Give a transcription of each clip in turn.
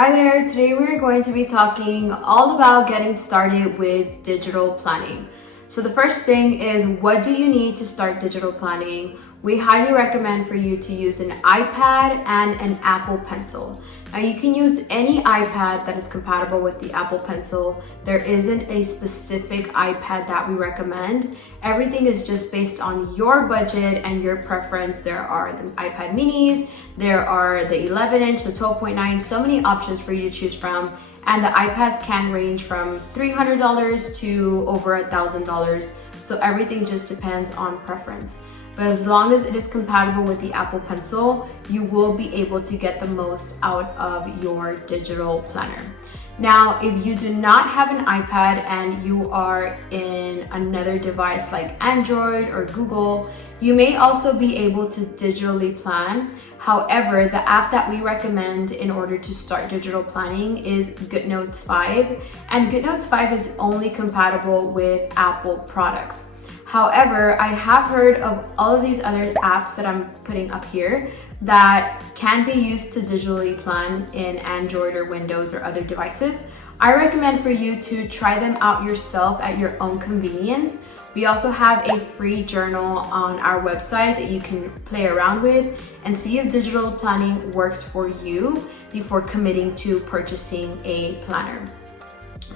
Hi there, today we're going to be talking all about getting started with digital planning. So the first thing is, what do you need to start digital planning? We highly recommend for you to use an iPad and an Apple Pencil. Now you can use any iPad that is compatible with the Apple Pencil. There isn't a specific iPad that we recommend. Everything is just based on your budget and your preference. There are the iPad minis, there are the 11-inch, the 12.9, so many options for you to choose from. And the iPads can range from $300 to over $1,000. So everything just depends on preference. But as long as it is compatible with the Apple Pencil, you will be able to get the most out of your digital planner. Now, if you do not have an iPad and you are in another device like Android or Google, you may also be able to digitally plan. However, the app that we recommend in order to start digital planning is GoodNotes 5, and GoodNotes 5 is only compatible with Apple products. However, I have heard of all of these other apps that I'm putting up here that can be used to digitally plan in Android or Windows or other devices. I recommend for you to try them out yourself at your own convenience. We also have a free journal on our website that you can play around with and see if digital planning works for you before committing to purchasing a planner.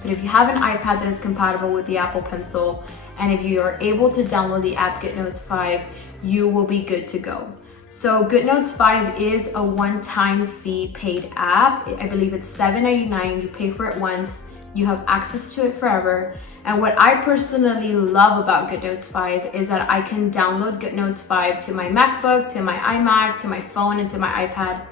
But if you have an iPad that is compatible with the Apple Pencil, and if you are able to download the app GoodNotes 5, you will be good to go. So GoodNotes 5 is a one-time fee paid app. I believe it's $7.99. You pay for it once, you have access to it forever. And what I personally love about GoodNotes 5 is that I can download GoodNotes 5 to my MacBook, to my iMac, to my phone, and to my iPad.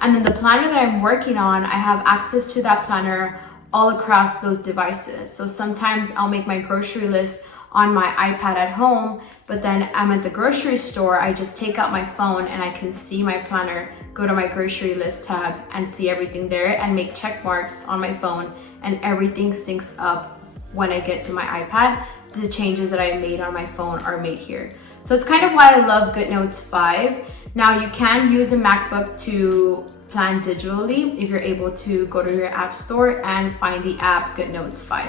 And then the planner that I'm working on, I have access to that planner all across those devices. So sometimes I'll make my grocery list on my iPad at home, but then I'm at the grocery store, I just take out my phone and I can see my planner, go to my grocery list tab and see everything there and make check marks on my phone, and everything syncs up when I get to my iPad. The changes that I made on my phone are made here. So it's kind of why I love GoodNotes 5. Now you can use a MacBook to plan digitally if you're able to go to your app store and find the app GoodNotes 5.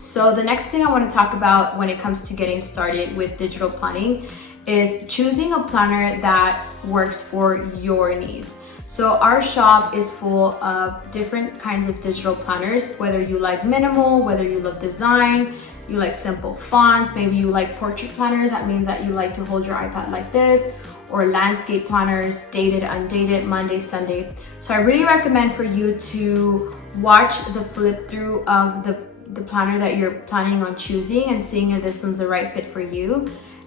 So the next thing I want to talk about when it comes to getting started with digital planning is choosing a planner that works for your needs. So our shop is full of different kinds of digital planners, whether you like minimal, whether you love design, you like simple fonts, maybe you like portrait planners, that means that you like to hold your iPad like this, or landscape planners, dated, undated, Monday, Sunday. So I really recommend for you to watch the flip through of the planner that you're planning on choosing and seeing if this one's the right fit for you.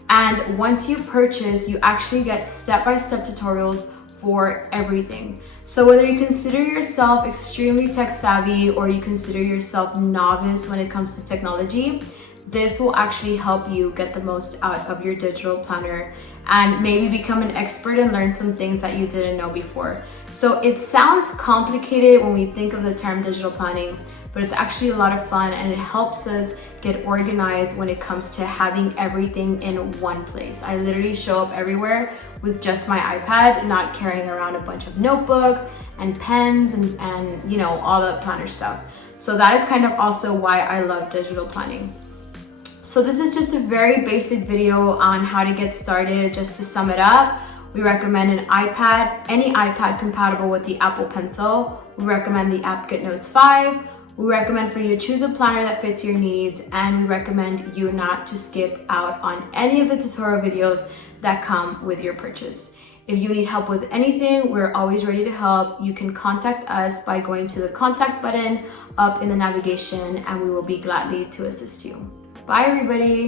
And once you purchase, you actually get step-by-step tutorials for everything. So whether you consider yourself extremely tech savvy or you consider yourself novice when it comes to technology, this will actually help you get the most out of your digital planner and maybe become an expert and learn some things that you didn't know before. So it sounds complicated when we think of the term digital planning, but it's actually a lot of fun and it helps us get organized when it comes to having everything in one place. I literally show up everywhere with just my iPad, not carrying around a bunch of notebooks and pens and you know, all the planner stuff. So that is kind of also why I love digital planning. So this is just a very basic video on how to get started. Just to sum it up, we recommend an iPad, any iPad compatible with the Apple Pencil. We recommend the app GoodNotes 5. We recommend for you to choose a planner that fits your needs, and we recommend you not to skip out on any of the tutorial videos that come with your purchase. If you need help with anything, we're always ready to help. You can contact us by going to the contact button up in the navigation, and we will be gladly to assist you. Bye everybody.